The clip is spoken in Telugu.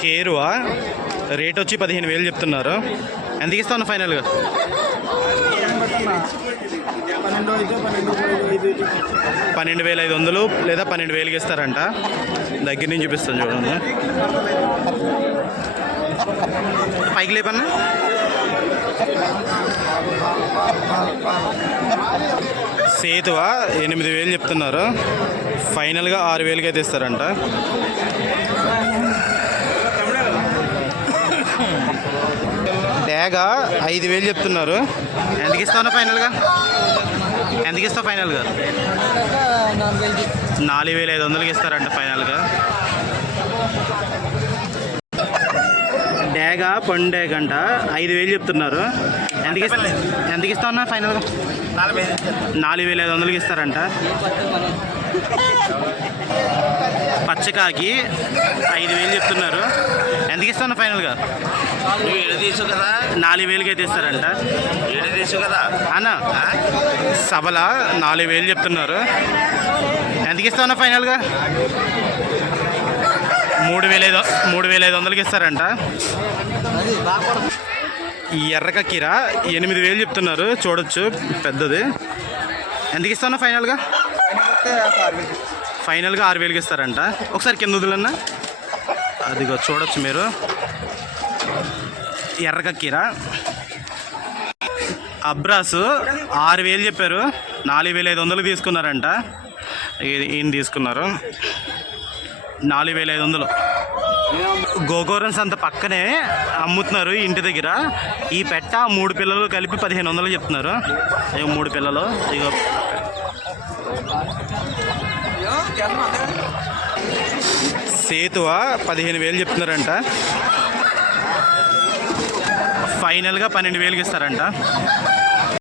కేరువా? రేట్ వచ్చి పదిహేను వేలు చెప్తున్నారు. ఎంతకి ఇస్తాను ఫైనల్గా? పన్నెండు వేల ఐదు వందలు లేదా పన్నెండు వేలకి ఇస్తారంట. దగ్గర నుంచి చూపిస్తాను చూడండి. పైకి లేపన్నా? సేతువా? ఎనిమిది వేలు చెప్తున్నారు. ఫైనల్గా ఆరు వేలకి అయితే ఇస్తారంట డ్యాగా ఐదు వేలు చెప్తున్నారు. ఎంతకి ఇస్తావు ఫైనల్గా ఎంతకి ఇస్తావు ఫైనల్గా నాలుగు వేల ఐదు వందలకి ఇస్తారంట ఫైనల్గా డేగ పండు డ్యాగ్ అంట. ఐదు వేలు చెప్తున్నారు. ఎంతకి ఇస్తా ఎంతకి ఇస్తా ఉన్నా ఫైనల్గా నాలుగు వేల ఐదు వందలకి ఇస్తారంట. పచ్చకాకి ఐదు వేలు చెప్తున్నారు. ఎంతకి ఇస్తాను ఫైనల్గా నువ్వు ఏడు తీసు కదా? నాలుగు వేలకి అయితే ఇస్తారంట ఏడు తీసు కదా? అన్న సభల నాలుగు వేలు చెప్తున్నారు. ఎంతకి ఇస్తావు ఫైనల్గా మూడు వేల ఐదు మూడు వేల ఐదు వందలకి ఇస్తారంట. ఈ ఎర్రక కీర ఎనిమిది వేలు చెప్తున్నారు. చూడొచ్చు పెద్దది. ఎంతకి ఇస్తాను ఫైనల్గా ఫైనల్గా ఆరు వేలకి ఇస్తారంట. ఒకసారి కింద వదిలన్నా. అదిగో చూడొచ్చు మీరు. ఎర్రక అబ్రాసు ఆరు వేలు చెప్పారు. నాలుగు వేల ఐదు వందలు తీసుకున్నారంట. ఈయన తీసుకున్నారు. నాలుగు వేల ఐదు వందలు. గోగోరన్స్ అంత పక్కనే అమ్ముతున్నారు ఇంటి దగ్గర. ఈ పెట్ట మూడు పిల్లలు కలిపి పదిహేను వందలు చెప్తున్నారు. ఇక మూడు పిల్లలు. ఇక సేతువ? పదిహేను వేలు చెప్తున్నారంట. ఫైనల్గా పన్నెండు వేలుకి ఇస్తారంట.